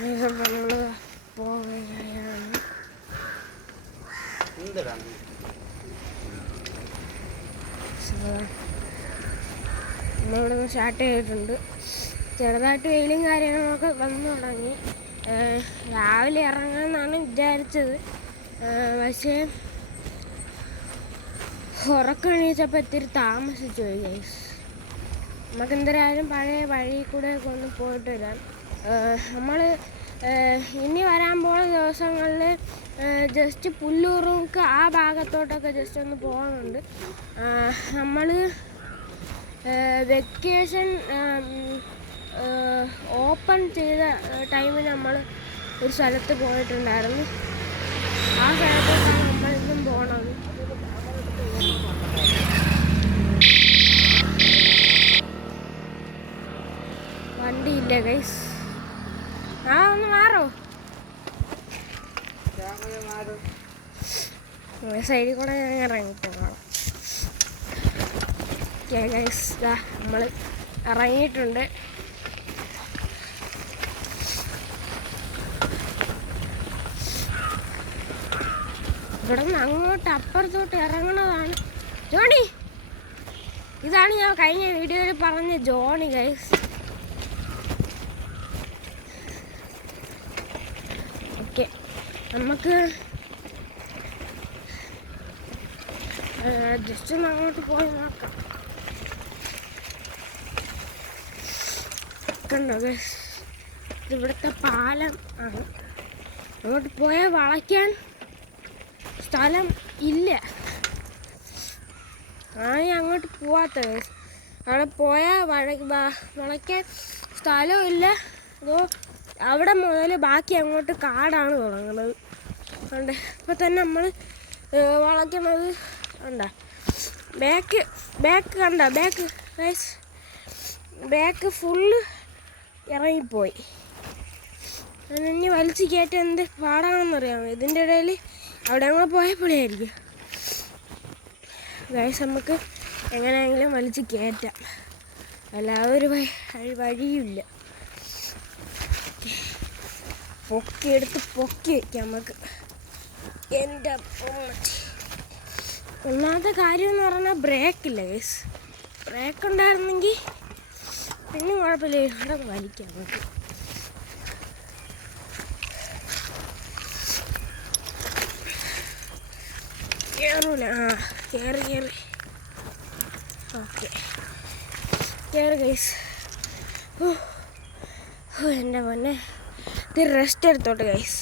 നമ്മൾ പോവുകയാണ്. നമ്മളിവിടെ നിന്ന് സ്റ്റാർട്ട് ചെയ്തിട്ടുണ്ട്. ചെറുതായിട്ട് വെയിലും കാര്യങ്ങളൊക്കെ വന്നു തുടങ്ങി. രാവിലെ ഇറങ്ങാമെന്നാണ് വിചാരിച്ചത്. പക്ഷേ ഉറക്കണീച്ചപ്പോൾ ഇത്തിരി താമസിച്ചു പോയി ഗൈസ്. നമുക്ക് എന്തായാലും പഴയ വഴി കൂടെ ഒന്ന് പോയിട്ട് വരാം. നമ്മൾ ഇനി വരാൻ പോകുന്ന ദിവസങ്ങളിൽ ജസ്റ്റ് പുല്ലൂർക്ക് ആ ഭാഗത്തോട്ടൊക്കെ ജസ്റ്റ് ഒന്ന് പോകുന്നുണ്ട്. നമ്മൾ വെക്കേഷൻ ഓപ്പൺ ചെയ്ത ടൈമിൽ നമ്മൾ ഒരു സ്ഥലത്ത് പോയിട്ടുണ്ടായിരുന്നു. ആ സ്ഥലത്തോട്ടാണ് നമ്മളിന്നും പോകണത്. വണ്ടിയില്ല ഗൈസ്. ഒന്ന് മാറോ സൈഡിൽ കൂടെ ഞാൻ ഇറങ്ങിയിട്ടാണ്. ഗൈസ് നമ്മൾ ഇറങ്ങിയിട്ടുണ്ട്. ഇവിടെ നിന്ന് അങ്ങോട്ട് അപ്പുറത്തോട്ട് ഇറങ്ങണതാണ് ജോണി. ഇതാണ് ഞാൻ കഴിഞ്ഞ വീഡിയോയിൽ പറഞ്ഞ ജോണി ഗൈസ്. ഓക്കെ, നമുക്ക് ജസ്റ്റ് ഒന്ന് അങ്ങോട്ട് പോയി നോക്കാം. കണ്ടോ ഗൈസ്, ഇവിടുത്തെ പാലം ആണ്. അങ്ങോട്ട് പോയാൽ വളയ്ക്കാൻ സ്ഥലം ഇല്ല. അങ്ങോട്ട് പോവാത്ത അവിടെ പോയാൽ വളയ്ക്കാൻ സ്ഥലവും ഇല്ല. അതോ അവിടെ മുതൽ ബാക്കി അങ്ങോട്ട് കാടാണ് തുടങ്ങുന്നത്. ഉണ്ട് ഇപ്പം തന്നെ നമ്മൾ വളയ്ക്കുന്നത് കണ്ട. ബാക്ക് കണ്ട, ബാക്ക് ഫുള്ള് ഇറങ്ങിപ്പോയി. ഇനി വലിച്ച് കയറ്റാൻ എന്ത് പാടാണെന്നറിയാമോ. ഇതിൻ്റെ ഇടയിൽ അവിടെ അങ്ങ് പോയ പൊളിയായിരിക്കും ഗൈസ്. നമുക്ക് എങ്ങനെയെങ്കിലും വലിച്ച് കയറ്റാം, അല്ലാതെ ഒരു വഴിയുമില്ല. പൊക്കി വയ്ക്കാം നമുക്ക്. എൻ്റെ ഒന്നാമത്തെ കാര്യം എന്ന് പറഞ്ഞാൽ ബ്രേക്കില്ല ഗൈസ്. ബ്രേക്ക് ഉണ്ടായിരുന്നെങ്കിൽ പിന്നെ കുഴപ്പമില്ല, ഇവിടെ വലിക്കാം നമുക്ക്. കയറൂല. കയറി ഓക്കെ, കയറി ഗൈസ്. എൻ്റെ പൊന്നെ, ഇത് റെസ്റ്റ് എടുത്തോട്ടെ ഗൈസ്.